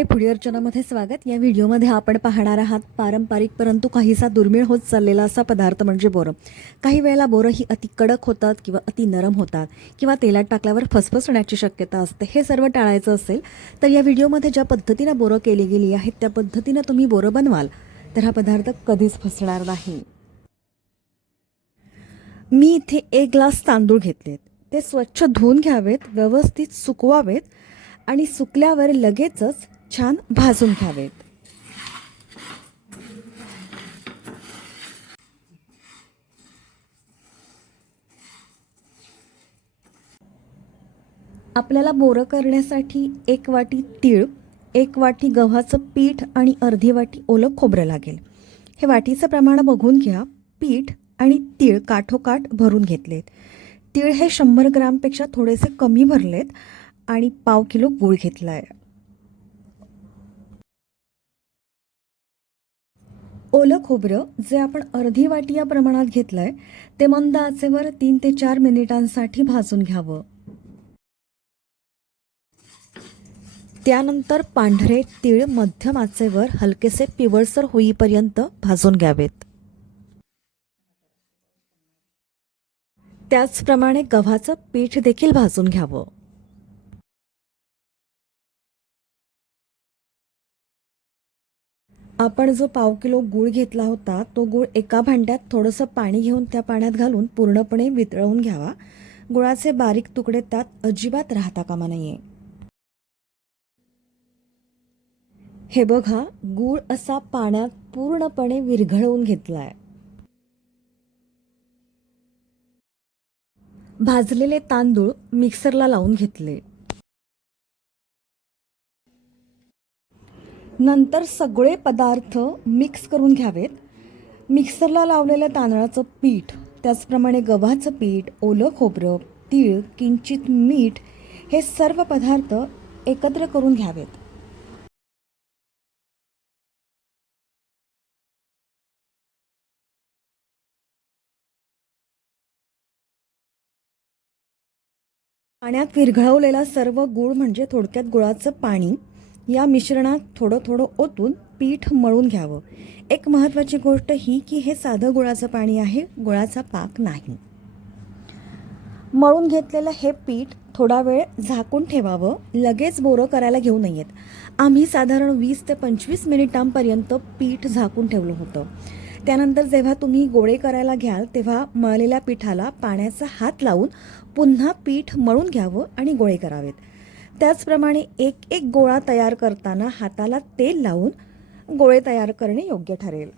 हाय foodie अर्चनामध्ये स्वागत. या व्हिडिओमध्ये आपण पाहणार आहात पारंपरिक परंतु काहीसा दुर्मिळ होत चाललेला असा पदार्थ म्हणजे बोरं. काही वेळेला बोरं ही अति कडक होतात किंवा अति नरम होतात किंवा तेलात टाकल्यावर फसफसण्याची शक्यता असते. हे सर्व टाळायचं असेल तर या व्हिडिओमध्ये ज्या पद्धतीनं बोरं केली गेली आहेत त्या पद्धतीनं तुम्ही बोरं बनवाल. तर हा पदार्थ कधीच फसणार नाही. मी इथे एक ग्लास तांदूळ घेतलेत. ते स्वच्छ धुवून घ्यावेत व्यवस्थित सुकवावेत आणि सुकल्यावर लगेचच छान भाजून घ्यावेत. आपल्याला बोरं करण्यासाठी एक वाटी तीळ एक वाटी गव्हाचं पीठ आणि अर्धी वाटी ओलं खोबरं लागेल. हे वाटीचं प्रमाण बघून घ्या. पीठ आणि तीळ काठोकाठ भरून घेतलेत. तीळ हे शंभर ग्रामपेक्षा थोडेसे कमी भरलेत आणि पाव किलो गूळ घेतला आहे ओलं खोबरं जे आपण अर्धी वाटी या प्रमाणात घेतलं आहे ते मंद आचेवर तीन ते चार मिनिटांसाठी भाजून घ्यावं. त्यानंतर पांढरे तीळ मध्यम आचेवर हलकेसे पिवळसर होईपर्यंत भाजून घ्यावेत. त्याचप्रमाणे गव्हाचं पीठ देखील भाजून घ्यावं. आपण जो पाव किलो गूळ घेतला होता तो गूळ एका भांड्यात थोडंसं पाणी घेऊन त्या पाण्यात घालून पूर्णपणे वितळवून घ्यावा. गुळाचे बारीक तुकडे त्यात अजिबात राहता कामा नये. हे बघा गूळ असा पाण्यात पूर्णपणे विरघळवून घेतलाय. भाजलेले तांदूळ मिक्सरला लावून घेतले. नंतर सगळे पदार्थ मिक्स करून घ्यावेत. मिक्सरला लावलेलं तांदळाचं पीठ त्याचप्रमाणे गव्हाचं पीठ ओलं खोबरं तीळ किंचित मीठ हे सर्व पदार्थ एकत्र करून घ्यावेत. पाण्यात विरघळवलेला सर्व गूळ म्हणजे थोडक्यात गुळाचं पाणी. या मिश्रणात थोडं थोडं ओतून पीठ मळून घ्यावं. एक महत्त्वाची गोष्ट ही की हे साधं गुळाचं पाणी आहे गुळाचा पाक नाही. मळून घेतलेलं हे पीठ थोडा वेळ झाकून ठेवावं. लगेच बोरं करायला घेऊ नयेत. आम्ही साधारण वीस ते पंचवीस मिनिटांपर्यंत पीठ झाकून ठेवलं होतं. त्यानंतर जेव्हा तुम्ही गोळे करायला घ्याल तेव्हा मळलेल्या पिठाला पाण्याचा हात लावून पुन्हा पीठ मळून घ्यावं आणि गोळे करावेत. त्याचप्रमाणे एक एक गोळा तयार करताना हाताला तेल लावून गोळे तयार करणे योग्य ठरेल.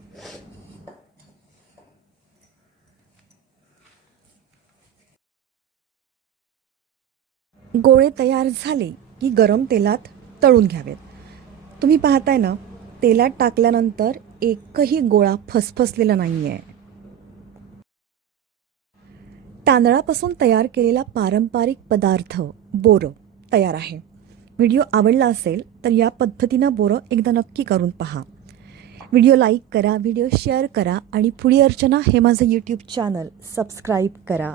गोळे तयार झाले की गरम तेलात तळून घ्यावेत. तुम्ही पाहताय ना तेलात टाकल्यानंतर एकही गोळा फसफसलेला नाही आहे तांदळापासून तयार केलेला पारंपरिक पदार्थ बोरं. तयार आहे. व्हिडिओ आवडला असेल तर या पद्धतीनं बोरं एकदा नक्की करून पहा. व्हिडिओ लाईक करा व्हिडिओ शेअर करा आणि पुढी अर्चना हे माझं यूट्यूब चॅनल सबस्क्राईब करा.